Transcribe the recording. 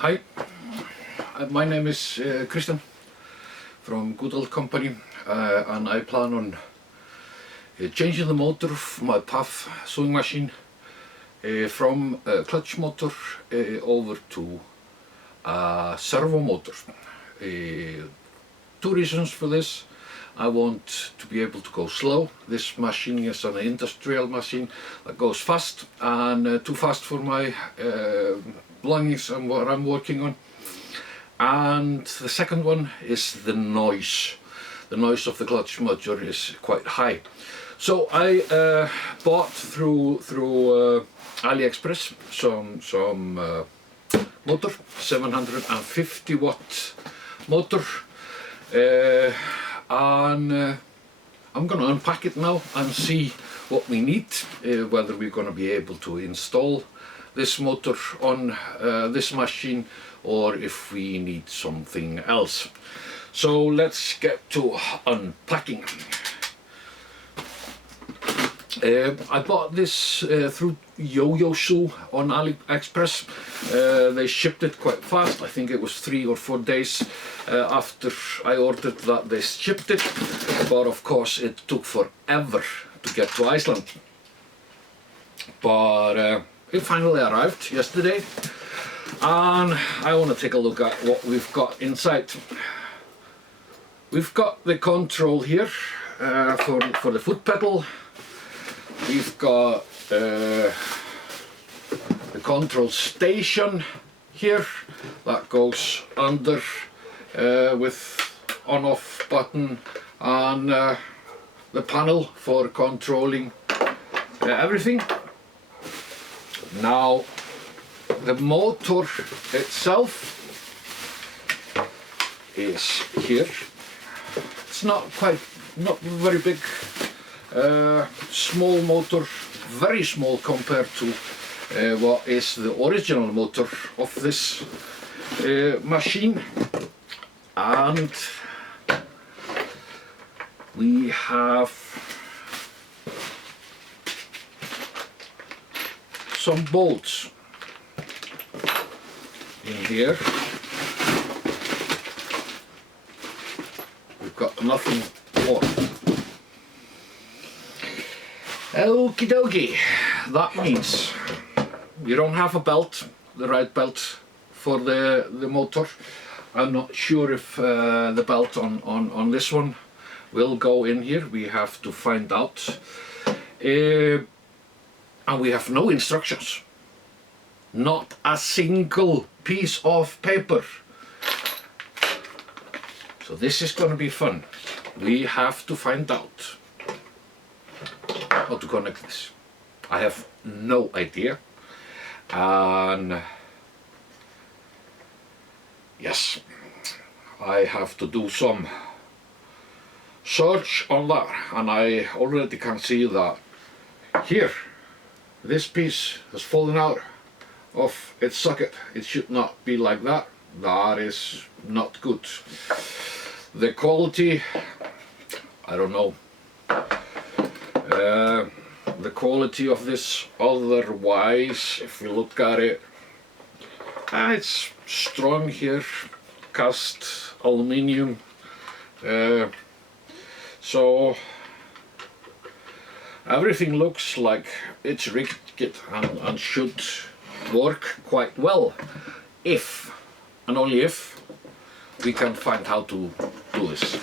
Hi, my name is Christian from Good Old Company, and I plan on changing the motor of my Pfaff sewing machine from a clutch motor over to a servo motor. Two reasons for this. I want to be able to go slow. This machine is an industrial machine that goes fast, and too fast for my belongings and what I'm working on. And the second one is the noise. The noise of the clutch motor is quite high. So I bought through Aliexpress some motor, 750 watt motor, and I'm going to unpack it now and see what we need, whether we're going to be able to install this motor on this machine or if we need something else. So let's get to unpacking. I bought this through Yo-Yo Shoe on Aliexpress. They shipped it quite fast. I think it was 3 or 4 days after I ordered that they shipped it, but of course it took forever to get to Iceland. But it finally arrived yesterday, and I want to take a look at what we've got inside. We've got the control here for the foot pedal. We've got the control station here that goes under with on-off button, and the panel for controlling everything. Now the motor itself is here. It's not very big. Small motor, very small compared to what is the original motor of this machine. And we have some bolts in here. We've got nothing more. Okie dokie, that means you don't have a belt, the right belt for the motor. I'm not sure if the belt on this one will go in here. We have to find out. And we have no instructions. Not a single piece of paper. So this is going to be fun. We have to find out how to connect this. I have no idea, and yes, I have to do some search on that, and I already can see that here this piece has fallen out of its socket. It should not be like that. That is not good. The quality, I don't know. The quality of this otherwise, if you look at it, it's strong here, cast aluminium, so everything looks like it's rigged and should work quite well, if and only if we can find how to do this.